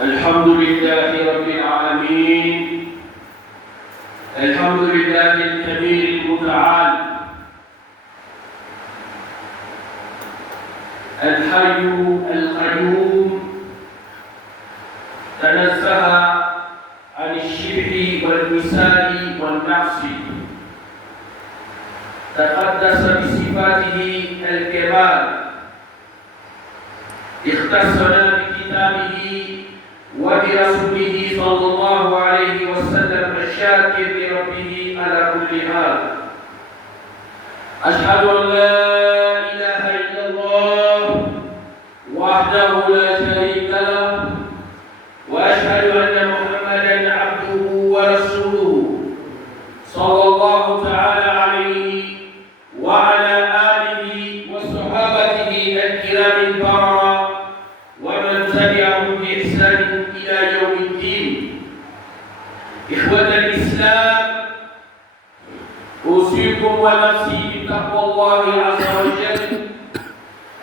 الحمد لله رب العالمين. الحمد لله الكبير المتعال الحي القيوم، تنزه عن الشبه والمثال والنقص، تقدس بصفاته الكمال، اختصنا بكتابه وبرسوله صلى الله عليه وسلم الشاكر لربه على كل حال. أشهد أن لا إله إلا الله وحده لا شريك له، وأشهد أن محمدا عبده ورسوله صلى الله تعالى عليه وعلى آله وصحابته الكرام البررة ومن تبعهم بإحسان إلى يوم الدين. إخوة الإسلام، أوصيكم ونفسي بتقوى الله عز وجل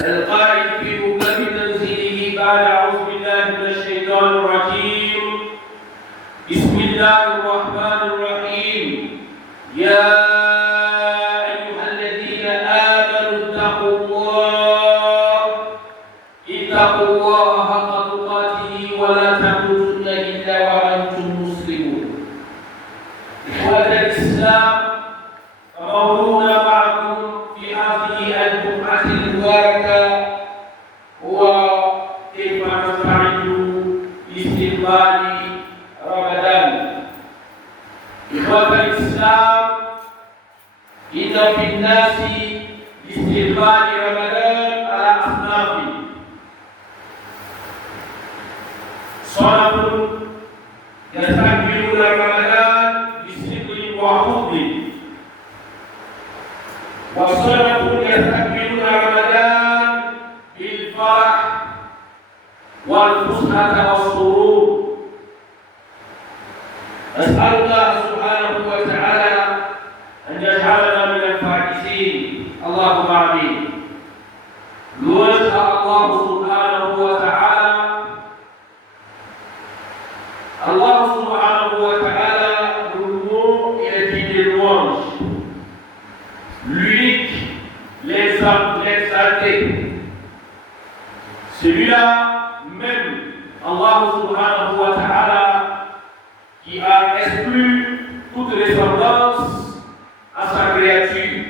القائل في محكم تنزيله بعد أعوذ بالله من الشيطان الرجيم. بسم الله الرحمن الرحيم. يا أيها الذين آمنوا اتقوا الله حق تقاته ولا تموتن إلا وأنتم مسلمون. إخوة الإسلام، موضوعنا معكم في هذه الجمعة المباركة هو كيف نستعد لاستقبال رمضان. إخوة الإسلام، إن في الناس لاستقبال رمضان على أصناف: صنف يستقبلون رمضان بصدق وحب، وصنف يستقبلون رمضان بالفرح والفسحة والسرور. نسأل الله سبحانه وتعالى أن يجعلنا من الفائزين، اللهم آمين. louange à Allah subhanahu wa ta'ala. Allah subhanahu wa ta'ala, le mot il est dit de louange, l'unique, l'exalté. Celui-là même, Allah subhanahu wa ta'ala, qui a exclu toute ressemblance à sa créature.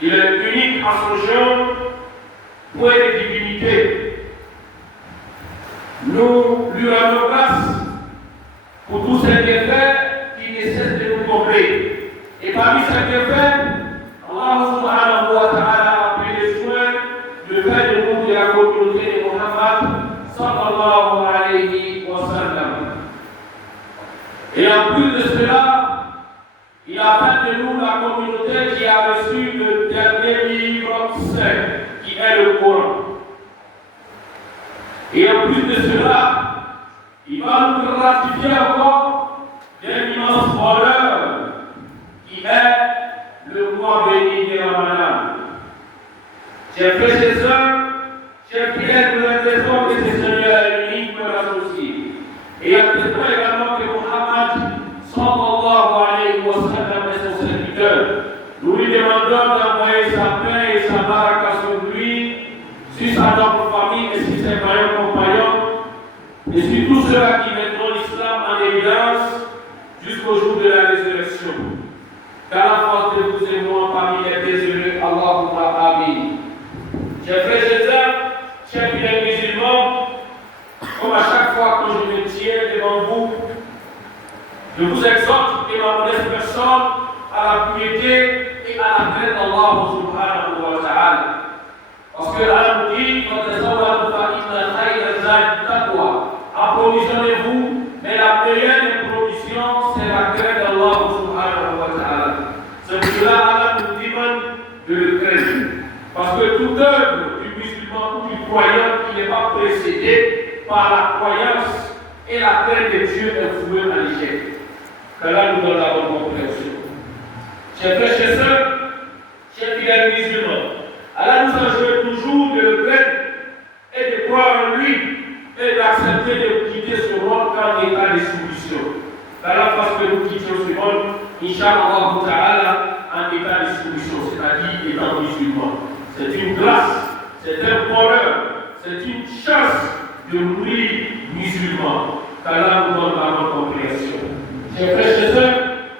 Il est unique en son genre, point de divinité. Nous lui rendons grâce pour tous ces bienfaits qui ne cessent de nous combler. Et parmi ces bienfaits, Allah subhanahu wa ta'ala a pris le soin de faire de nous de la communauté de Muhammad sallallahu alayhi wa sallam. Et en plus de cela, il a fait de nous la communauté qui a reçu le dernier livre saint, qui est le Coran. Et en plus de cela, il va nous gratifier encore d'un immense bonheur qui est le mois béni de Ramadan. Chers frères et sœurs, chers fidèles de l'intercession de ce Seigneur unique pour l'associer. Et attestons également que Muhammad sallallahu alayhi wa sallam est son serviteur. Nous lui demandons d'envoyer sa paix et sa baraka sur lui, sur sa noble famille et sur ses vaillants compagnons, et sur tous ceux-là qui mettront l'islam en évidence jusqu'au jour de la résurrection. Qu'à la force de vous et moi parmi les désolés, Allahumma amin. Chers frères et sœurs, chers fidèles musulmans, comme à chaque fois que je me tiens devant vous, je vous exhorte et ma modeste personne à la piété et à la crainte d'Allah subhanahu wa ta'ala. Parce que Allah nous dit, approvisionnez-vous, mais la meilleure des provisions, c'est la crainte d'Allah subhanahu wa ta'ala. C'est pour cela Allah nous demande de le craindre. Parce que toute œuvre du musulman ou du croyant qui n'est pas précédée par la croyance et la crainte de Dieu est vouée à l'échec. Qu'Allah nous donne la bonne compréhension. Chers frères et sœurs, chers fidèles musulmans, Allah nous enjoint toujours de le craindre et de croire en lui et d'accepter de quitter en état de soumission. Dans la phase que nous quittions ce monde, Inch'Allah Ta'ala, en état de soumission, c'est-à-dire étant musulman. C'est une grâce, c'est un bonheur, c'est une chance de mourir musulman. Qu'Allah nous donne la bonne compréhension. Chers frères et sœurs,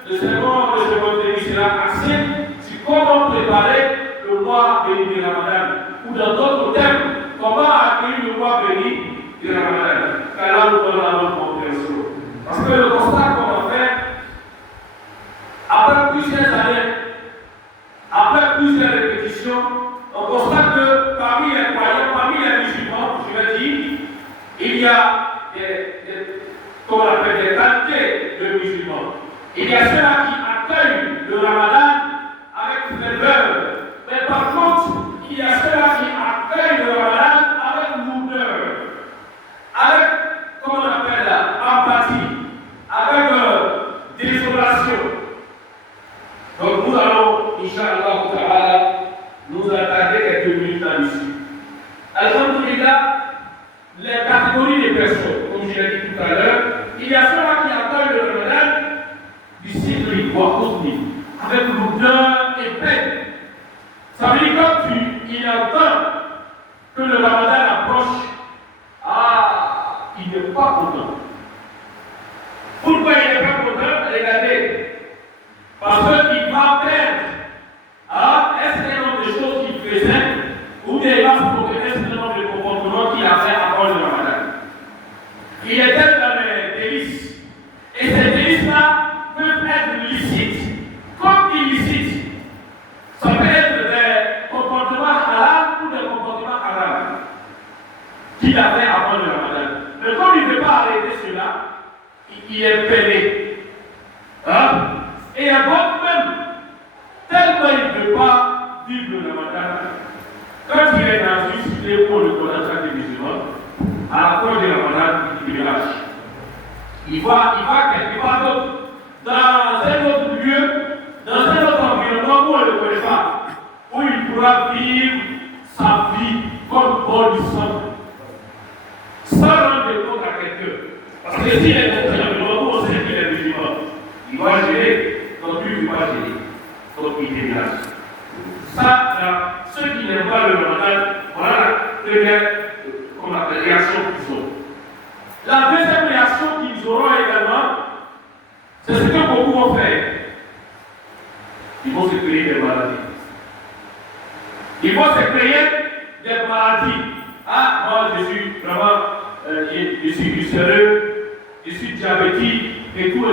le serment que je vais tenir sera axé sur comment préparer le mois béni du Ramadan, ou dans d'autres termes, comment accueillir le mois béni du Ramadan. Qu'Allah nous donne la bonne compréhension. Parce que le constat qu'on a fait, après plusieurs années, après plusieurs répétitions, on constate que parmi les croyants, parmi les musulmans, je vais dire, il y a qu'on appelle des qualités de musulmans. Il y a ceux-là qui accueillent le Ramadan avec ferveur. Mais par contre, il y a ceux-là qui accueillent le Ramadan avec lourdeur, avec, comment on appelle là, empathie, avec désolation. Donc nous allons, Inch'Allah Ta'ala, nous attarder quelques minutes là-dessus. Alhamdulillah, les catégories de personnes, comme je l'ai dit tout à l'heure, il y a ceux-là qui accueillent le Ramadan du sidri, avec lourdeur et peine. Ça veut dire quand il entend que le Ramadan approche, il n'est pas content. Pourquoi il n'est pas content? Regardez. Parce qu'il va perdre un certain nombre de choses qu'il faisait, ou bien il va se provoquer un certain nombre de comportements qu'il a fait avant le Ramadan. Il était dans les délices. Et ces délices-là peuvent être licites, comme illicites. Ça peut être des comportements halal ou des comportements haram qu'il a fait avant le Ramadan. Mais comme il ne veut pas arrêter cela, il est peiné. Et il y a d'autres même, tellement il ne veut pas vivre le Ramadan, quand il est dans une cité pour le connaissance des musulmans, à la fin du Ramadan, il lâche. Il va quelque part d'autre, dans un autre lieu, dans un autre environnement où on ne le connaît pas, où il pourra vivre sa vie comme bon lui semble, sans rendre compte à quelqu'un. Parce que s'il est dans un environnement où on sait qu'il est musulman, il va gérer, donc lui il va gérer, donc il déménage. Ça, ceux qui n'aiment pas le Ramadan, voilà la première réaction qu'ils ont. La deuxième réaction qu'ils auront également, c'est ce que beaucoup vont faire. Ils vont se créer des maladies. Ils vont se créer des maladies. Moi je suis vraiment, je suis ulcéreux, je suis diabétique et tout.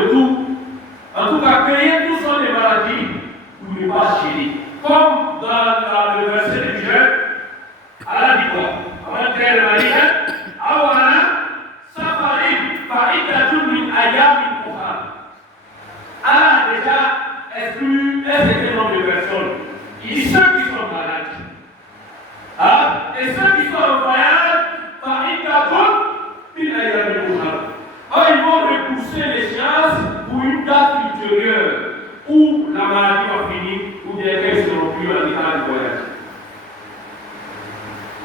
En tout cas, créer tout sont des maladies pour ne pas gérer. Comme dans le verset du jeûne, Allah dit quoi? Avant de créer le maladie, Allah a déjà exclu un certain nombre de personnes. Il dit ceux qui sont malades. Et ceux qui sont en voyage, ils vont repousser l'échéance pour une date ultérieure où la maladie va finir ou bien qu'elles ne seront plus en état de voyage.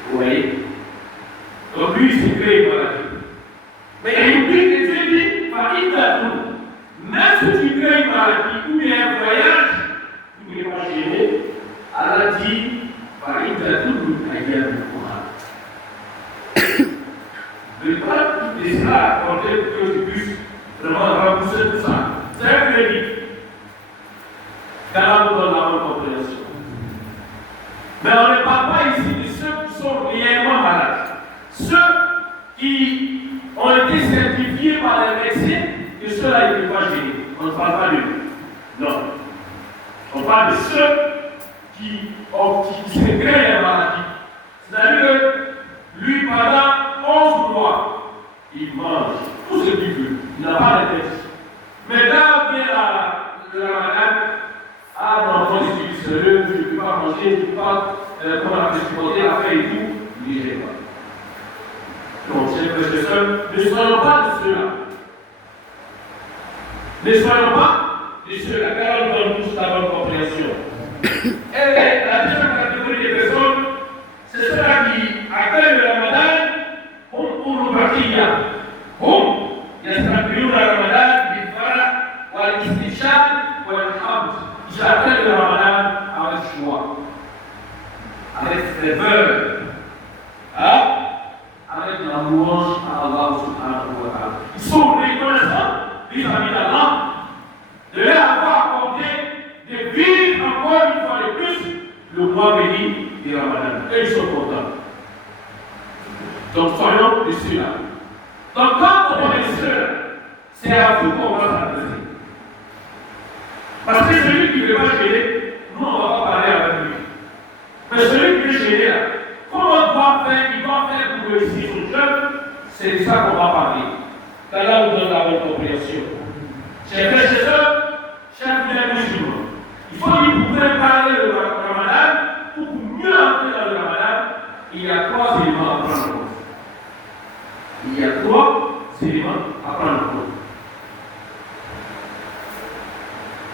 Vous voyez? Donc lui, il s'est créé une maladie. Mais il oublie que Dieu dit, même si tu crées une maladie ou bien un voyage, tu ne peux pas gérer. Allah dit, ne pas tout cela à compter pour que tu puisses vraiment repousser tout ça. C'est un crédit. Qu'Allah nous donne la bonne compréhension. Mais on ne parle pas ici de ceux qui sont réellement malades. Ceux qui ont été certifiés par les médecins que ceux-là, ils ne peuvent pas gérer. On ne parle pas de eux. Non. On parle de ceux qui se créent les maladies. C'est-à-dire que lui, pendant 11 mois, il mange tout ce qu'il veut. Il n'a pas de tête. Mais là, vient le Ramadan. Non, moi je suis sérieux, je ne peux pas manger, je ne peux pas, comment on a supporté la faim et tout. Il n'y pas. Donc, chers frères et sœurs, ne soyons pas de ceux-là. Ne soyons pas de ceux-là, car on donne tous la bonne compréhension. Et la deuxième catégorie des personnes, c'est ceux-là qui accueillent le Ramadan pour le bâtir. Il y a يستقبلون رمضان بالفرح والاستبشار والحمد. Ils attendent le Ramadan avec joie, avec ferveur, avec la louange à Allah subhanahu wa ta'ala. Ils sont reconnaissants vis-à-vis d'Allah de leur avoir accordé de vivre encore une fois de plus le mois béni du Ramadan. Et ils sont contents. Donc soyons de ceux-là. Donc quand on est de ceux-là, c'est à vous qu'on va s'adresser. Parce que celui qui ne veut pas gêner, nous on ne va pas parler avec lui. Mais celui qui veut gêner là, comment il doit faire pour réussir son jeûne, c'est de ça qu'on va parler. Qu'Allah nous donne la bonne compréhension. Chers frères et sœurs, chers fidèles musulmans, il faut que vous préparer le Ramadan pour mieux entrer dans le Ramadan. Il y a 3 éléments à prendre en compte. Il y a 3 éléments à prendre en compte.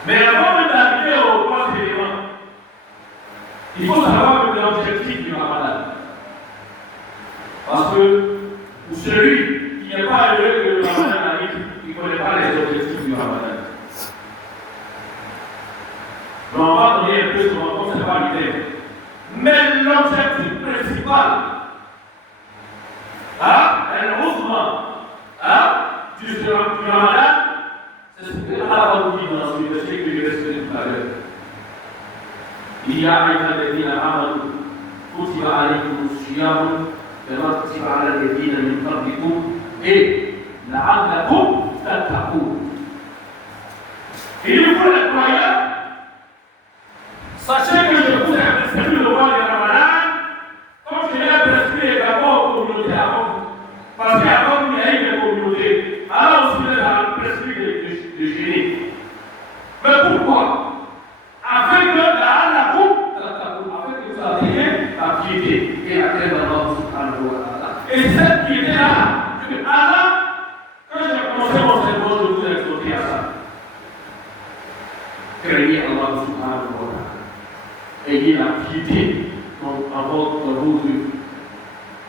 Mais avant même d'arriver aux 3 éléments, il faut savoir l'objectif du Ramadan. Parce que pour celui qui n'est pas heureux que le Ramadan arrive, il ne connaît pas les objectifs du Ramadan. Donc on va donner un peu comment on ne sait pas l'idée. Mais l'objectif principal, du Ramadan, c'est ce que Allah nous dit dans ce verset que j'ai expliqué tout à l'heure. Il y a un الذين آمنوا كتب عليكم الصيام كما كتب على الذين من قبلكم لعلكم تتقون. Et vous les croyants, sachez que je vous ai prescrit le mois de Ramadan, comme je l'ai prescrit également aux communautés avant vous. Parce qu'avant vous, il y a eu des communautés. Alors aussi, vous avez prescrit de gêner. Mais pourquoi? Afin que vous atteigniez la piété et la crainte d'Allah subhanahu wa ta'ala. Et cette piété-là, que Allah, quand j'ai commencé mon sermon, je vous ai exhorté à ça. Craignez Allah subhanahu wa ta'ala. Ayez la piété dans vos yeux.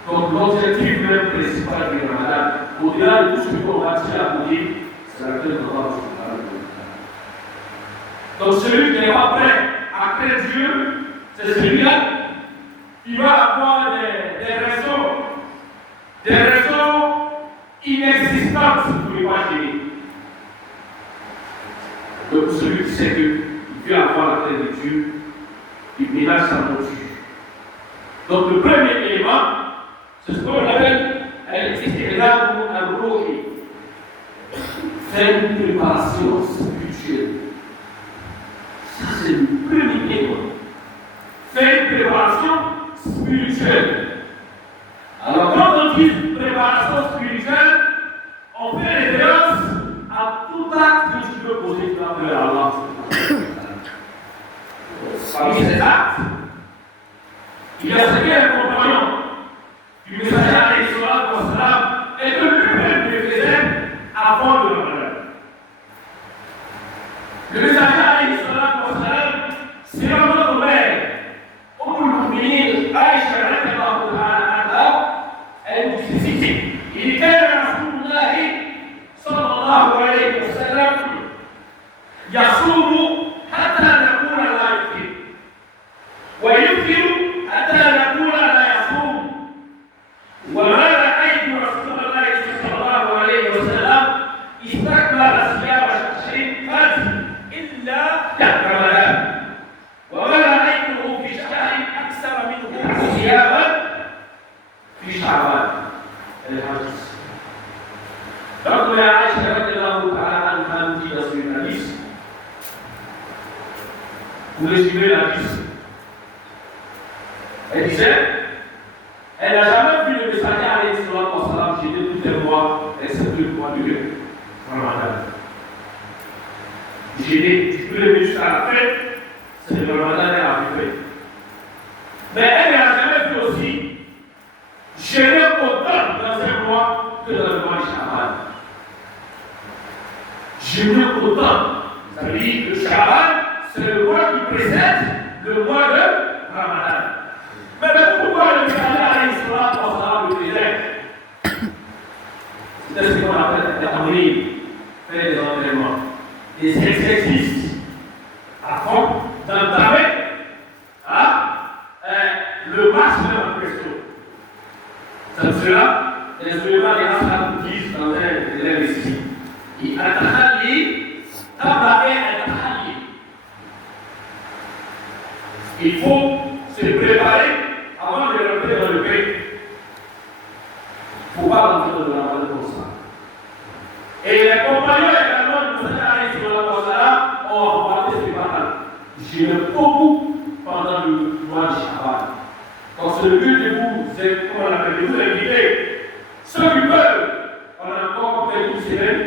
Donc l'objectif même principal du Ramadan, au-delà de tout ce qu'on va dire à vous dire, c'est la crainte d'Allah subhanahu wa ta'ala. Donc celui qui n'est pas prêt à craindre Dieu, c'est celui-là qui va avoir des raisons inexistantes pour ne pas gêner. Donc celui qui sait qu'il veut avoir la crainte de Dieu, il ménage sa monture. Donc le premier élément, c'est ce qu'on appelle l'istiqlal ou al-ruhi. Faire une préparation spirituelle. Ça c'est le premier élément. Faire une préparation spirituelle. Alors quand on dit préparation spirituelle, on fait référence à tout acte que tu peux poser devant Allah. Parmi ces actes, il y a ce qu'est un compagnon du messager alayhi salatu wa salam et que lui-même le faisait avant le Ramadan. Le messager alayhi salatu wa salam, c'est notre mère, Al-Mu'minin, Aïcha radhiyallahu ta'ala anha, elle nous dit il كان رسول الله صلى الله عليه وسلم يصوم حتى نقول لا يفطر ويفطر حتى نقول لا يصوم وما رأيت رسول الله صلى الله عليه وسلم استكمل صيام شهرين قط إلا رمضان وما رأيته في شهر أكثر منه صياما في شعبان. Donc, la Aïcha radhiyallahu ta'ala anha nous dit dans ce hadith, vous résumez la hadith. Elle disait, elle n'a jamais vu le messager alayhi salatu wa salam gêner tous les mois, excepté le mois de Ramadan. Gêner du premier jusqu'à la fin, c'est le Ramadan qu'elle a fait. Mais elle n'a jamais vu aussi gêner autant dans un mois que dans le mois de Sha'ban. Gêner autant, c'est-à-dire que Sha'ban, c'est le mois qui précède le mois de Ramadan. Mais pourquoi le messager alayhi salatu wa salam le faisait? C'était ce qu'on appelle la tamrid. faire des entraînements, des exercices afin d'entamer le maximum en question. C'est pour cela, les éléments des races disent dans un élève ici, il a travaillé, il faut se préparer avant de rentrer dans le pays. Il ne faut pas rentrer dans la malle comme ça. Et les compagnons également de Moussa Aïe sur la Kosala ont remporté ce bataille. J'ai beaucoup pendant le mois de Chaban. Donc c'est le but de vous inviter. Ceux qui peuvent, on a encore peut-être une semaine,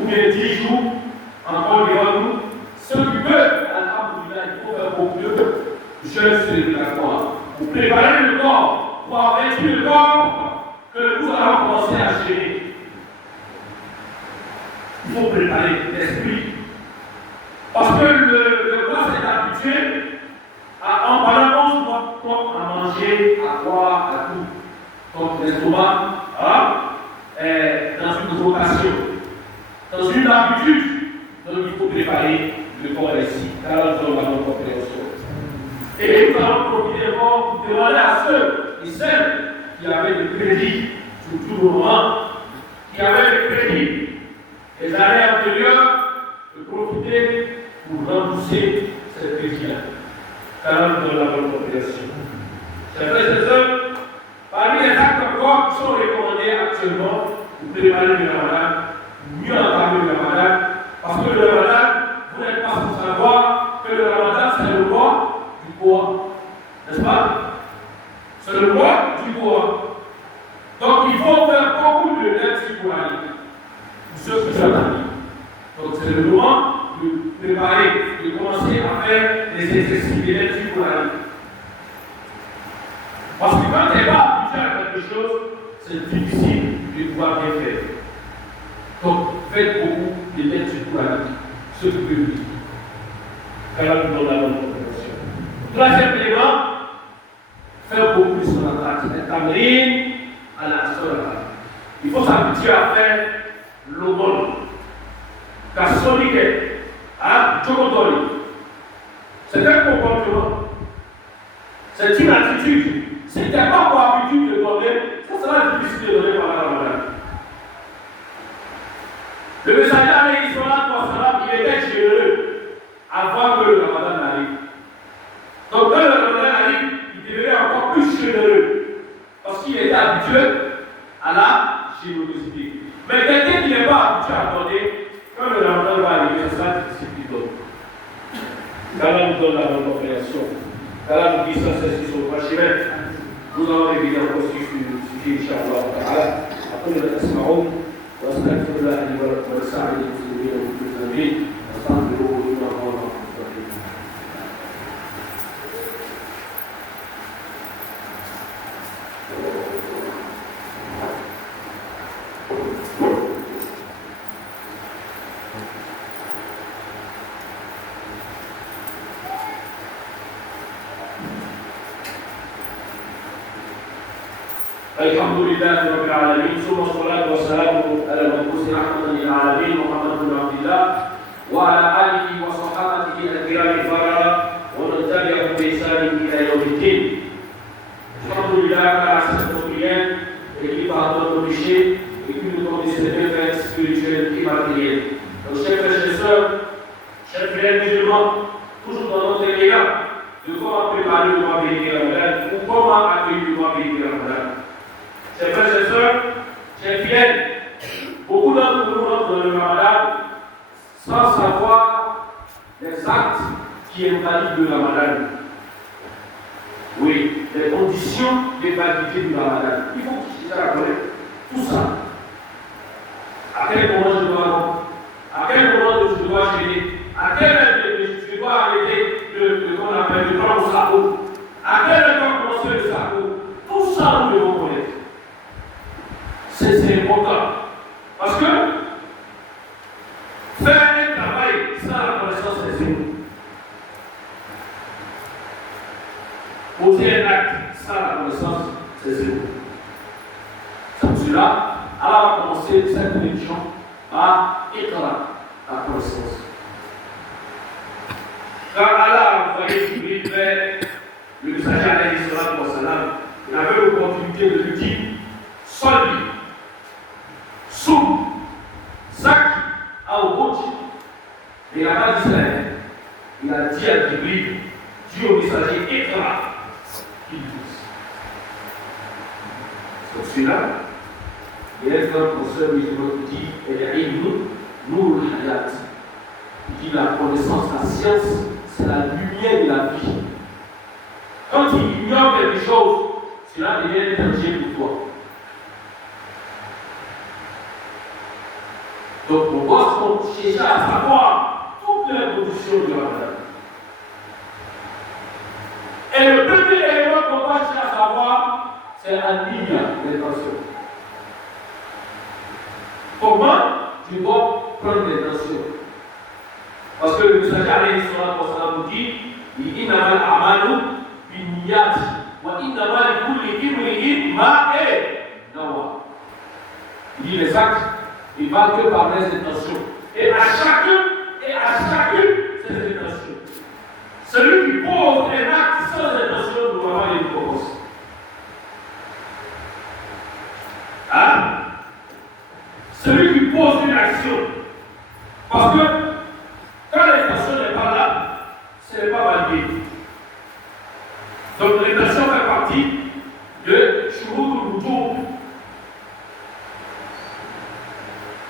ou bien 10 jours, encore devant nous. Ceux qui peuvent, il faut faire beaucoup de jeûnes célébratoires. Pour préparer le corps, pour avertir le corps que nous allons commencer à gérer. Il faut préparer l'esprit. Parce que le corps s'est habitué en parlant 11 mois à manger, à boire, à tout. Donc l'estomac, dans une vocation, dans une habitude. Donc il faut préparer le corps ici. Car nous allons avoir compréhension. Et nous allons profiter pour demander à ceux et celles qui avaient le crédit, sur tout le moment, qui avaient le crédit les années antérieures, de profiter pour rembourser cette crédit-là. Car nous allons avoir compréhension. Chers frères et sœurs, parmi les actes encore qui sont recommandés actuellement pour préparer le Ramadan, mieux entamer le Ramadan, parce que le Ramadan, vous n'êtes pas sans savoir que le Ramadan c'est le mois du poids, n'est-ce pas? C'est le mois du poids. Donc il faut faire beaucoup de lectures coraniques pour ceux qui sont amis. Donc c'est le moment de préparer, de commencer à faire des exercices de lecture coranique. Parce que quand tu n'es pas habitué à quelque chose, c'est difficile de pouvoir bien faire. Donc, faites beaucoup de lectures coraniques, ce que vous pouvez dire. Car là, nous donnons la bonne compréhension. Troisième élément, faire beaucoup de sonatas, les tamrines à la sonata. Il faut s'habituer à faire l'aumône. Car sonique, Djokodori, c'est un comportement, c'est une attitude. Si tu n'as pas pour habitude de donner, ça sera difficile de donner pendant la Ramadan. Le messager alayhi salam, il était généreux avant que le Ramadan arrive. Donc quand le Ramadan arrive, il devenait encore plus généreux parce qu'il était habitué à la générosité. Mais quelqu'un qui n'est pas habitué à donner, quand le Ramadan va arriver, ça sera difficile de donner. Allah nous donne la bonne compréhension. Allah nous dit ça, c'est ce qui sont chemin. Nous allons évidemment poursuivre ce sujet, Inch'Allah. Après le Tasma'oum, وأستغفر الله لي ولكم ولسائر المسلمين والمسلمين واستغفروه إنه هو الغفور الرحيم. الحمد لله رب العالمين ثم الصلاة والسلام على المبعوث رحمة للعالمين محمد بن عبد الله وعلى آله وصحابته الكرام البررة ومن تبعهم بإحسان إلى يوم الدين. الحمد لله grâce à notre prière et qui pardonne nos péchés et qui nous donne des bienfaits spirituels et matériels. Donc, chers frères et sœurs, chers frères musulmans, toujours dans notre élément de comment préparer le mois béni Ramadan ou comment accueillir le mois béni Ramadan. Chers frères et sœurs, chers fidèles, beaucoup d'entre nous rentrent dans le Ramadan sans savoir les actes qui invalident le Ramadan. Oui, les conditions de validité du Ramadan. Il faut que je connaisse tout ça. À quel moment je dois, à quel moment je dois gêner, à quel moment je dois arrêter de qu'on appelle de prendre le sako, à quel moment commencer le sako. Tout ça, nous devons connaître. C'est important. Parce que faire un travail sans la connaissance, c'est zéro. Poser un acte sans la connaissance, c'est zéro. C'est pour cela, Allah va commencer cette religion à Iqra, la connaissance. Quand Allah a envoyé Jibril vers le messager alayhi salatu wa salam, il avait l'opportunité de lui dire Salli, Soum, Zaki, Aouboji. Mais il n'a pas dit cela. Il a dit à Jibril, dit au messager Iqra, qu'il douce. Donc celui-là, il est un professeur musulman qui dit El-Ilm, Nour Hayat. Il dit la connaissance, la science, c'est la lumière de la vie. Quand tu ignores quelque chose, cela devient un danger pour toi. Donc on doit chercher à savoir toutes les conditions du Ramadan. Et le premier élément qu'on doit chercher à savoir, c'est la ligne, l'intention. Comment tu dois prendre l'intention? Parce que le messager alayhi salatu wa salam nous dit Innamal a'malu binniyat wa innamal likulli imri'in ma nawa. Il dit les actes, ils valent que par les intentions. Et à chacune, ses intentions. Celui qui pose un acte sans intention ne doit pas les récompenses. Hein? Celui qui pose une action, parce que quand l'intention n'est pas là, ce n'est pas validé. Donc l'intention fait partie de Shurutul Wujub.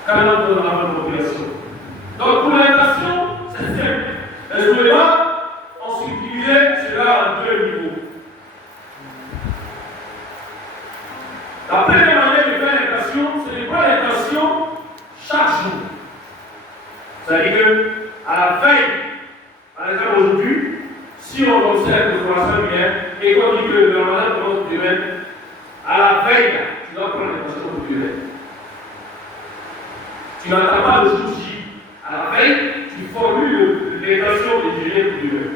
Quand on donne la bonne population. Donc pour l'intention, c'est simple. Les oulémas ont subdivisé cela en deux niveaux. La première manière de faire l'intention, c'est de prendre l'intention chaque jour. C'est-à-dire qu'à la veille, par exemple aujourd'hui, si on observe le croissant vient et qu'on dit que le Ramadan commence demain, à la veille, tu dois prendre l'intention pour demain. Tu n'attends pas le jour J. À la veille, tu formules l'intention de jeûner pour demain.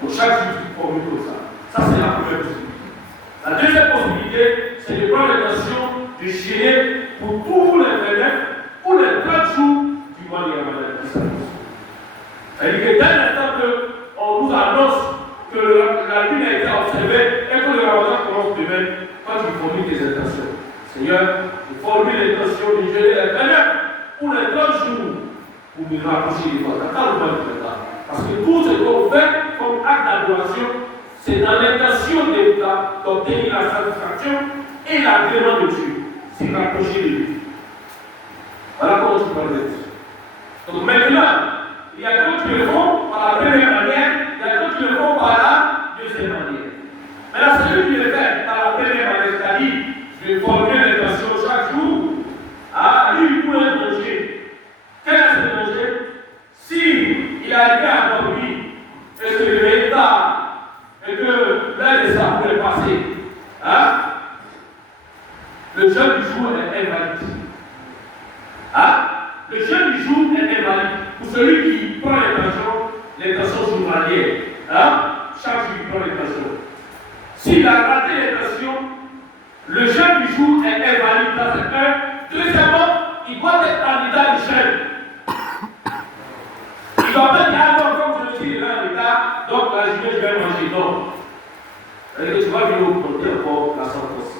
Pour chaque jour, tu formules comme ça. Ça, c'est la première possibilité. La deuxième possibilité, c'est de prendre l'intention de jeûner pour tous les 29 ou les 30 jours du mois de Ramadan qui s'annonce. C'est-à-dire que dès l'instant qu'on nous annonce que la lune a été observée et que le Ramadan commence demain, quand tu formules tes intentions, Seigneur, je formule l'intention de jeûner les 29 ou les 30 jours pour nous rapprocher de toi. Parce que tout ce qu'on fait comme acte d'adoration, c'est dans l'intention d'obtenir la satisfaction et l'agrément de Dieu. C'est rapprocher de lui. Voilà comment tu parles de Dieu. Donc maintenant, il y a d'autres qui le font par la première manière, il y a d'autres qui le font par la deuxième manière. Maintenant, celui qui le fait par la première manière, c'est-à-dire, je vais formuler l'intention chaque jour, lui, pour un danger. Quel est ce danger? Si il arrive à dormir, et se réveille tard, et que l'un de ça pourrait passer, le jeûne du jour est invalide. Le jeûne du jour est invalide. Pour celui qui prend l'intention journalière, chaque jour il prend l'intention. S'il a raté l'intention, le jeûne du jour est invalide dans cette heure. Deuxièmement, il doit être en état de jeûne. Il ne doit pas dire, comme je suis là en état, donc la journée je vais manger. Non. C'est-à-dire que tu vas venir augmenter encore la sentence.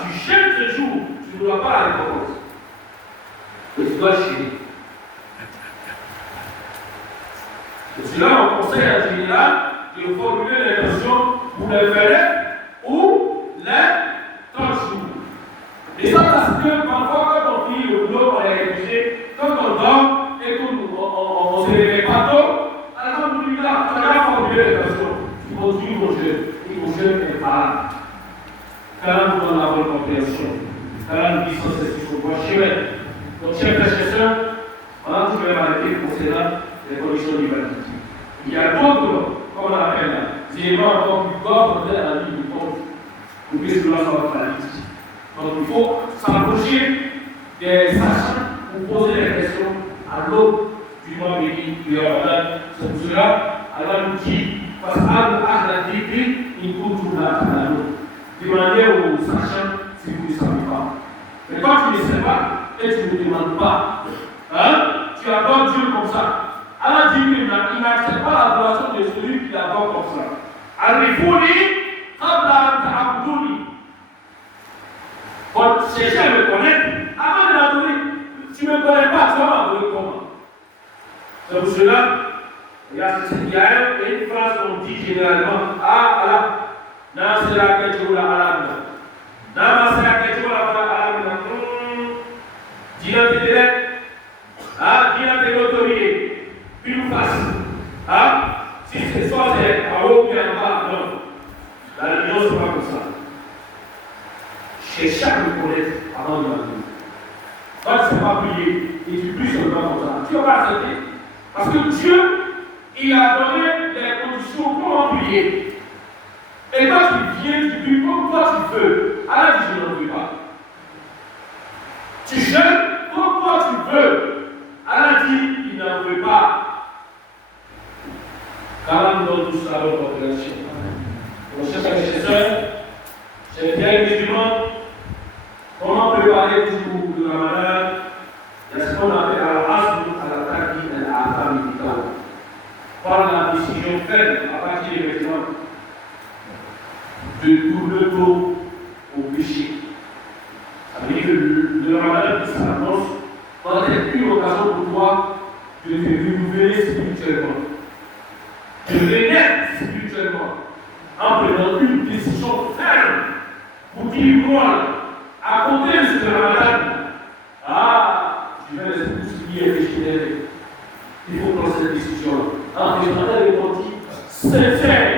Tu jeûnes ce jour, tu ne dois pas la récompense. Et tu dois jeûner. Et c'est là on conseille en général de formuler l'intention pour les faire ou les 30 jours. Et ça parce que parfois quand on finit le boulot, on est révisé, quand on dort et qu'on se réveille pas tôt, alors on dit là, on a formulé l'intention. Tu continues mon jeûne. Et mon jeûne est malade. Quand nous avons la bonne compréhension, quand nous disons ceci sur le chemin. Donc, chers frères et sœurs, on a tout même arrêté concernant les conditions d'humanité. Il y a d'autres, comme on appelle, des éléments encore plus forts dans la vie du monde pour que cela soit valide. Donc, il faut s'approcher des sachants pour poser des questions à l'aube du mois béni du Ramadan. C'est pour cela, Allah nous dit, parce que demandez aux sachants si vous ne savez pas. Mais quand tu ne sais pas et tu ne demandes pas, hein, tu adores Dieu comme ça. Allah dit qu'il n'accepte pas l'adoration de celui qui adore comme ça. Arifuni, qabla an ta'buduni. Quand chercher à me connaître, avant de l'adorer, tu ne me connais pas, tu vas m'adorer comment? C'est pour cela, il y a une phrase qu'on dit généralement, ah Allah, non c'est la question de Allah. Non c'est la question de Allah. Dis-le direct, dis-le de l'autorité, puis nous fasse. Si c'est soit c'est à haut ou bien en bas, non. La religion, ce n'est pas comme ça. Cherche à me connaître avant de m'adorer. Quand tu ne sais pas prier, et tu pries seulement comme ça, tu ne vas pas accepter. Parce que Dieu, il a donné les conditions pour comment prier. Et quand tu viens, tu pries comme toi tu veux. Allah dit, je n'en veux pas. Tu jeûnes comme toi tu veux. Allah dit, il n'en veut pas. Car nous donne tout cela à notre population. Mon cher frère et soeur, chers frères musulmans, comment préparer toujours le Ramadan? Il y a ce qu'on appelle al-asl al-taqi al-afam al-taqi. Par la décision ferme à partir de maintenant de tourner le dos au péché. Ça veut dire que le Ramadan qui s'annonce va être une occasion pour toi de te renouveler spirituellement, de renaître spirituellement, en prenant une décision ferme pour dire moi, à côté de ce Ramadan, je vais laisser tout ce qui est péché. Il faut prendre cette décision. En faisant un repenti sincère.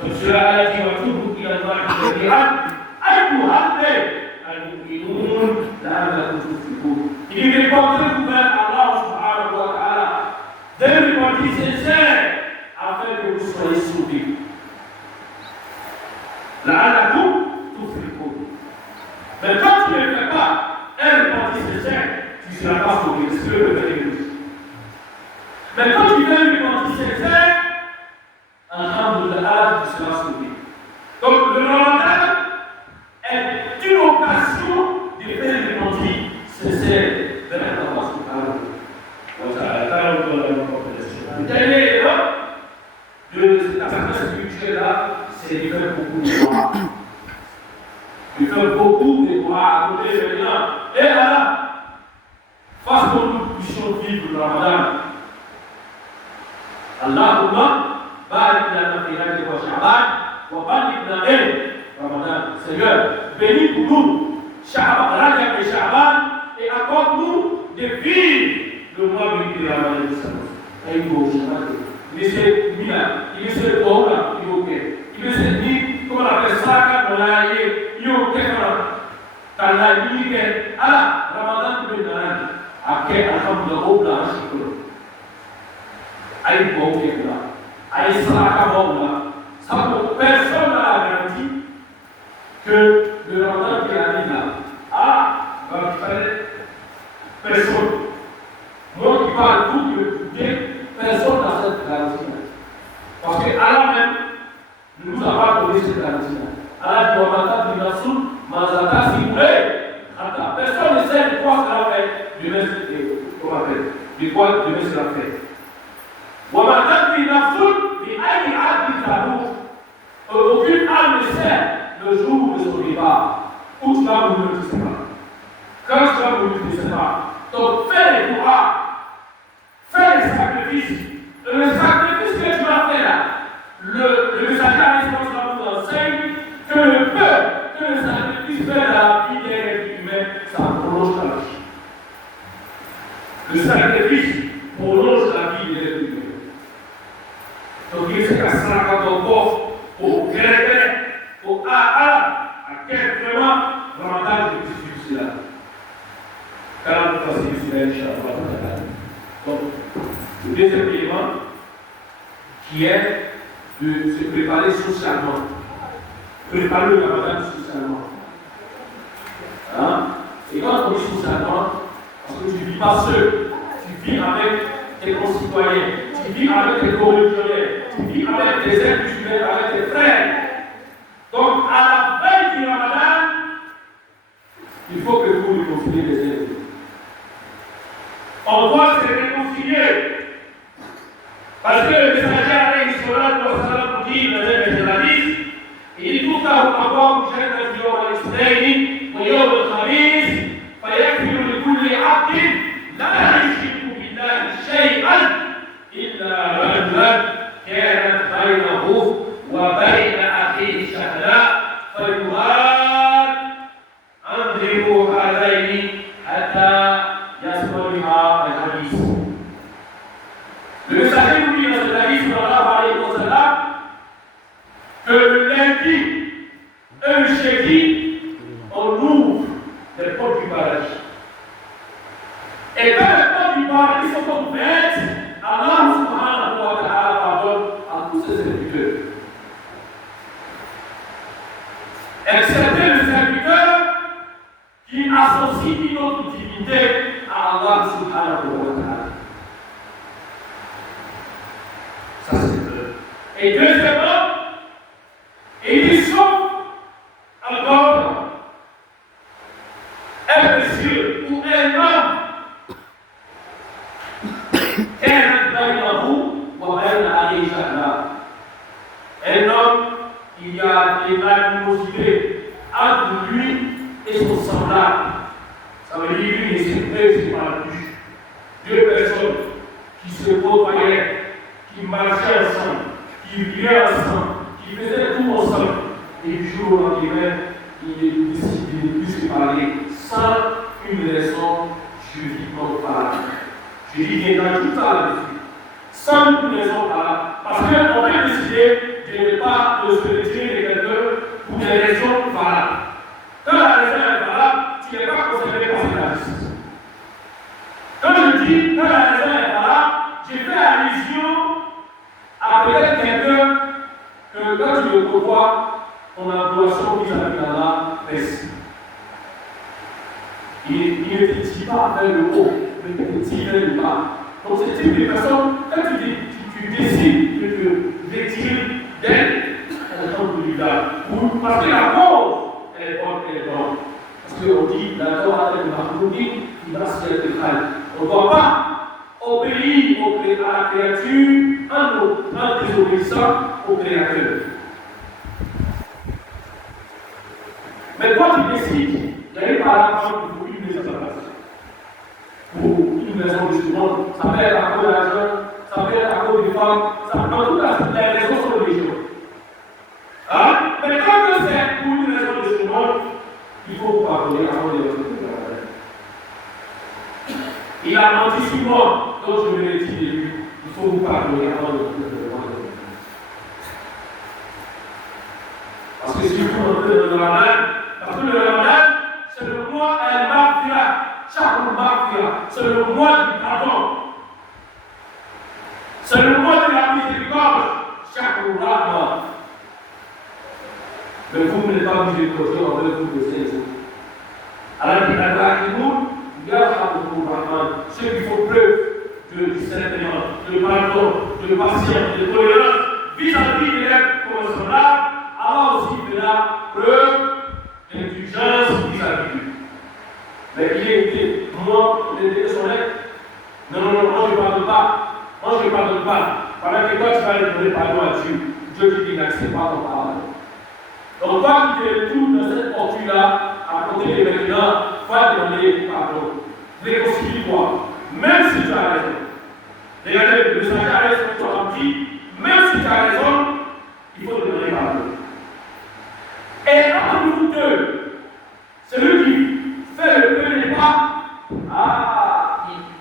Comme cela a dit à tout le monde qui a droit de dire il est répandu vers Allah subhanahu wa ta'ala d'un repenti sincère afin que vous soyez sauvés. La'allakum tuflihun. Mais quand tu ne fais pas un repenti sincère, tu ne seras pas sauvé. C'est ce que le verset dit. Mais quand tu fais un repenti sincère, alhamdulillah, tu seras sauvé. Donc le Ramadan est une occasion de faire un repenti sincère vers Allah subhanahu wa ta'ala. Quel est de cet aspect spirituel-là? C'est de faire beaucoup de droits. De faire beaucoup de droits à côté de maintenant. Et Allah, parce que nous puissions vivre le Ramadan. Allahumma barik lana fi hadhihi wa sha'ban wa ballighna Ramadan. Seigneur, bénis pour nous Sha'ban, Rajab et Sha'ban et accorde-nous de vivre le mois béni de Ramadan. Il essaie Mina, il essaie Bola, il essaie Ni, comment on appelle ça, quand on a eu, il Allah, Ramadan peut être dans à quel alhamdulillah, au blanc, aïe, bon, aïe, ça, personne n'a la garantie que le Ramadan qui a dit là, va faire personne. Moi qui parle tout, qui veut écouter, personne n'a cette garantie. Parce que Allah même ne nous a pas donné cette garantie. Allah dit Wamata Binasoul, Mazata Siboulé. Personne ne sait de quoi cela fait. De quoi demain sera fait. Wamata Binasoul, aucune âme ne sait le jour de son départ. Où tu vas mourir, tu ne sais pas. Quand tu vas mourir, tu ne sais pas. Donc fais les courage. Fais les sacrifices. Le sacrifice que tu vas faire là, le messager nous enseigne que le peu que le sacrifice fait dans la vie des êtres humains, ça prolonge la vie. Le sacrifice prolonge la vie des êtres humains. Donc il s'est cassé quand on porte au gré, au à quel vraiment Ramadan de cela. Car nous faisons cela, Inch'Allah. Donc, le deuxième élément qui est de se préparer socialement. Préparer le Ramadan socialement. Et quand on dit socialement, parce que tu ne vis pas seul, tu vis avec tes concitoyens, tu vis avec tes co-religionnaires, tu vis avec tes êtres humains, avec tes frères. Donc, à la veille du Ramadan, il vous réconcilier les uns les autres. On doit se réconcilier. Parce que le messager alayhi salatu wa salam dit dans un hadith, il dit tout à l'heure, جنة يوم الاثنين ويوم الخميس فيغفر لكل عبد لا يشرك بالله شيئا إلا رجلا كانت بينه وبين أخيه شهداء فيقال أنظروا هذين حتى يصلها الحديث. Le messager nous dit dans ce hadith sallallahu alayhi wa sallam que le lundi et le jeudi, on ouvre les portes du paradis. Et quand les portes du paradis sont ouvertes, Allah subhanahu wa ta'ala pardonne à tous ses serviteurs. Excepté le serviteur qui associe une autre divinité à Allah subhanahu wa ta'ala. Ça c'est vrai. Et deuxièmement, il dit sauf encore un monsieur ou un homme un homme, il y a des animosités entre lui et son semblable. Ça veut dire lui et ses frères, c'est pas lui. Deux personnes qui se côtoyaient, qui marchaient ensemble, qui vivaient ensemble, qui faisaient tout ensemble. Et du jour au lendemain, il décide de ne plus se parler sans une raison juridiquement valable. Je dis bien dans tout ça dessus. Sans une raison valable. Parce qu'on peut décider de ne pas se retirer de quelqu'un pour des raisons valables. Quand la raison est valable, tu n'es pas concerné par cette justice. Quand je dis que la raison est valable, je fais allusion à peut-être quelqu'un que quand tu le côtoies, ton adoration vis-à-vis d'Allah reste. Il ne te dit pas vers le haut, mais il te dit vers le bas. Donc, ce type de personne, quand tu décides de te retirer d'elle, elle tombe de l'État. Parce que la cause, elle est bonne, elle est bonne. Parce qu'on dit, la Torah est marquée, il va se faire des traits. On ne doit pas obéir à la créature en désobéissant au Créateur. Mais toi, tu décides d'aller par la porte pour une maison de place. Pour une maison de jugement, ça peut être à cause de l'argent, ça peut être à cause des femmes, ça peut être à cause des raisons sont religieuses. Hein? Mais quand c'est pour une raison de jugement, il faut pardonner avant de retourner dans la vie. Il a menti sur moi, donc je me l'ai dit de lui. Il faut vous pardonner avant de retourner dans la vie. Parce que si vous entrez dans la main, parce que le Ramadan, c'est le mois al-Maghfira, chaque Maghfira, c'est le mois du pardon. C'est le mois de la miséricorde, chaque Ramadan. Mais vous n'êtes pas miséricordieux envers vous de ces autres. Alors, il y a ceux qui font preuve de discernement, de pardon, de patience, de tolérance vis-à-vis de leurs semblables, alors aussi de la preuve d'indulgence vis-à-vis d'eux. Mais il est été, moi, les deux sont là. Non, moi je ne pardonne pas. Moi je ne pardonne pas. Pendant que toi tu vas donner pardon à Dieu, Dieu te dit n'accepte pas ton pardon. Donc toi qui te retrouves dans cette posture-là, à côté de maintenant, va demander pardon. Réconcilie-toi, même si tu as raison. Regardez, le messager a raison, dit, même si tu as raison, il faut demander pardon. Et entre nous deux, celui qui fait le premier pas,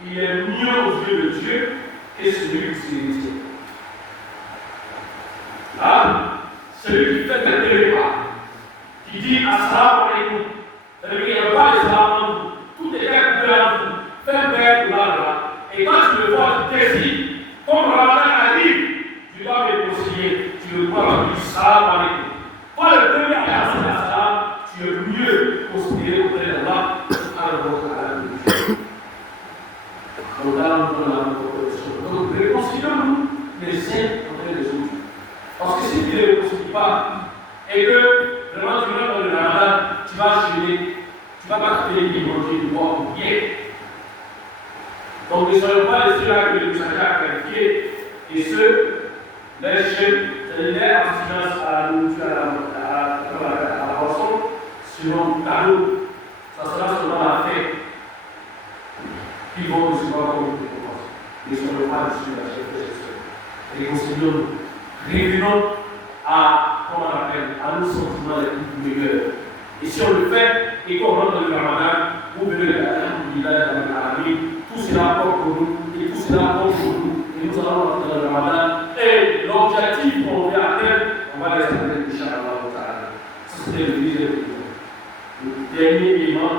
il est mieux aux yeux de Dieu que celui qui se retire. Celui qui fait le premier pas, qui dit Assalamu alaikum, c'est-à-dire qu'il n'y a pas de salam, tout est fait en vous, fais perdre là. Et quand tu le vois, tu décides, comme Ramadan arrive, tu dois me conseiller, tu le vois, tu dis Assalamu alaikum. Quand le premier a lancé la salam, tu es mieux considéré auprès d'Allah à la vôtre. Donc, réconcilions-nous les uns auprès des autres. Parce que si tu ne les réconcilies pas, et que vraiment tu rentres dans le Ramadan, tu vas gêner, Tu vas pas te dire manger du bois ou bien. Donc ne soyons pas les ceux-là que le messager a qualifiés et ceux, les jeunes, c'est-à-dire les abstinences à la nourriture, à la boisson, selon cadeau. Ça sera selon la fête. Ils vont recevoir comme une récompense. Ne soyons pas les ceux-là, chers frères et sœurs. Réconcilions-nous. Revenons à, comment on appelle, à nos sentiments les plus meilleurs. Et si on le fait, et qu'on rentre dans le Ramadan, vous verrez la vie, tout cela compte pour nous, et tout cela compte pour nous, et nous allons rentrer dans le Ramadan, et l'objectif qu'on veut atteindre, on va les atteindre, Inch'Allah. Ça, c'était le deuxième élément. Le dernier élément,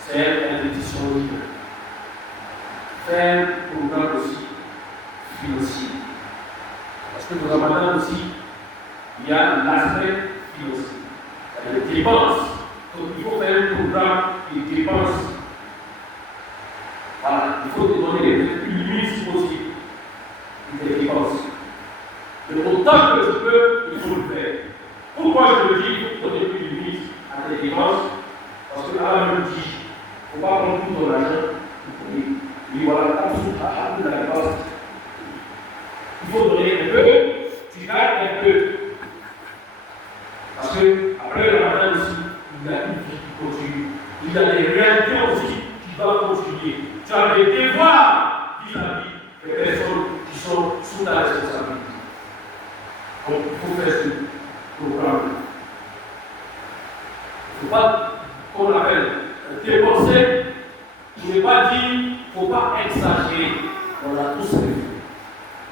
c'est la répétition libre. Faire un programme aussi financier. Parce que le Ramadan aussi, il y a l'aspect financier. Les dépenses. Donc il faut faire un programme de dépenses. Voilà, il faut te donner une limite si possible des dépenses. Mais autant que tu peux, il faut le faire. Pourquoi je le dis, il faut donner une limite à tes dépenses? Parce que Allah me dit, il ne faut pas prendre tout ton argent. Et voilà, à la dépense. Il faut donner un peu, tu gardes un peu. Parce que après le Ramadan aussi, il y a une vie qui continue. Il y a des réalités aussi qui doivent continuer. Tu as des devoirs vis-à-vis des personnes qui sont sous ta responsabilité. Donc il faut faire ce programme. Il ne faut pas, qu'on appelle, dépenser. Je ne vais pas dire, il ne faut pas exagérer. On a tous fait.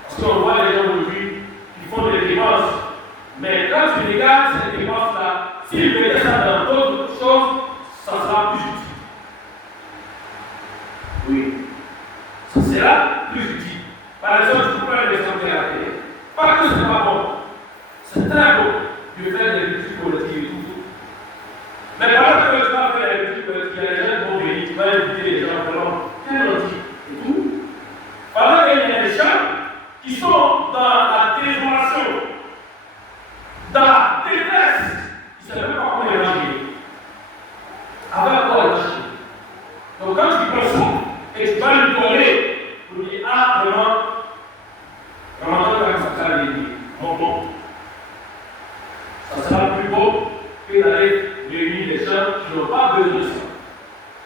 Parce qu'on voit les gens aujourd'hui qui font des dépenses. Mais quand tu regardes ces dépenses-là, s'ils mettaient ça dans d'autres choses, ça sera plus utile. Oui. Ça sera plus utile. Par exemple, tu prends l'exemple de la télé. Pas que ce n'est pas bon. C'est très beau de faire des études collectives et tout. Mais par exemple, quand tu vas faire des études collectives, il y a des gens qui vont venir, tu vas inviter les gens vraiment, quel outil et tout. Pendant qu'il y a des gens qui sont dans la désolation, dans la détresse, ils ne savent même pas comment les ranger. Avec quoi les ranger. Donc quand tu prends ça, et tu vas lui donner, pour lui dire, ah vraiment, ça sera l'aider. Bon. Ça sera plus beau que d'aller réunir les gens qui n'ont pas besoin de ça.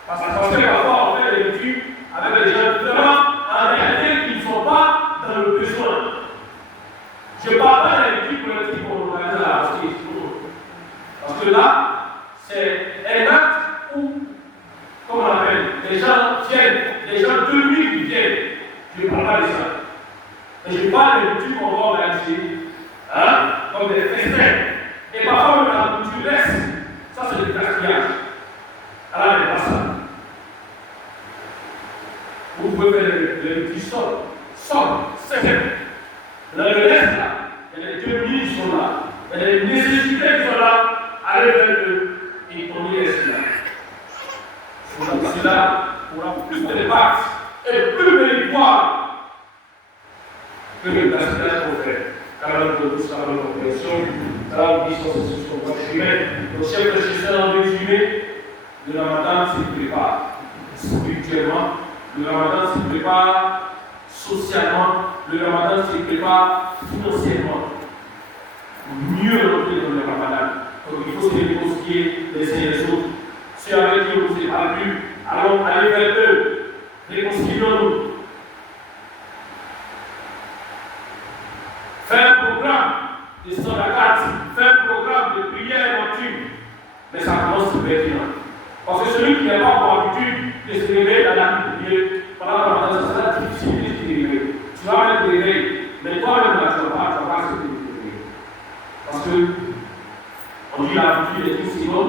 Parce que parfois on fait des études avec des gens différents, en réalité qui ne sont pas dans le besoin. Je ne parle pas des études collectives qu'on organise à la mosquée. Parce que là, c'est un acte où, comme on appelle, les gens viennent, les gens de nuit qui viennent. Je ne parle pas de ça. Mais je parle des études qu'on va organiser, comme des festins. Et parfois, même la culture laisse. Ça, c'est le gaspillage. Alors, il n'y a pas ça. Vous pouvez faire les petits sols, c'est simple. Dans le reste, là, il y a des démunis qui sont là, il y a des nécessités qui sont là, allez vers eux et on y reste là. Cela aura plus d'impact et plus méritoire que le gaspillage qu'on fait. Car nous tous avons une compréhension, car nous disons que ce sont nos chemins. Donc, chers frères, en résumé, le Ramadan se prépare spirituellement, le Ramadan se prépare socialement, le Ramadan se prépare financièrement. Mieux rentrer dans le Ramadan. Donc il faut se réconcilier les uns les autres. Ceux avec qui on ne s'est pas vu, allons aller vers eux. Réconcilions-nous. Faire un programme de sadakat, faire un programme de prière nocturne. Mais ça commence maintenant. Parce que celui qui n'a pas pour habitude de se réveiller dans la nuit de Dieu, pendant le Ramadan, ça sera difficile de se réveiller. Tu vas mettre des réveils, mais toi-même là, tu ne vas pas accepter de te réveiller. Parce que, on dit l'habitude est tout sinon,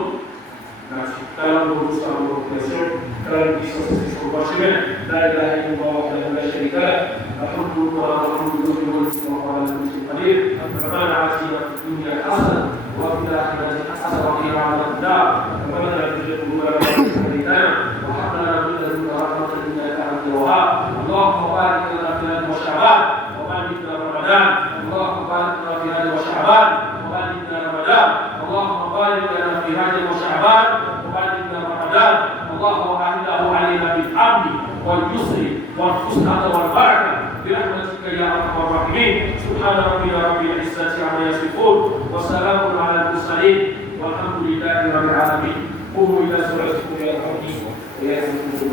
quand on nous a une compréhension, quand on dit ça, c'est sur le chemin, là, il y a une voix, il y a une chéricale, après tout, on va voir nous, on va voir le Muslim, ربنا آتنا في الدنيا حسنة وفي الآخرة حسنة وقنا عذاب النار ربنا لا تزغ قلوبنا وهب لنا من لدنك رحمة إنك أنت الوهاب اللهم بارك لنا في هذا وشعبان وبارك لنا رمضان اللهم بارك لنا في هذا وشعبان وبارك لنا رمضان اللهم بارك لنا في هذا وشعبان وبارك الله وأهله علينا بالأمن واليسر والفسحة والبركة برحمتك يا أرحم الراحمين. سبحان ربنا رب العزة عما يصفون وسلام على المرسلين والحمد لله رب العالمين. قوموا إلى صلاتكم يرحمني ويرحمكم الله.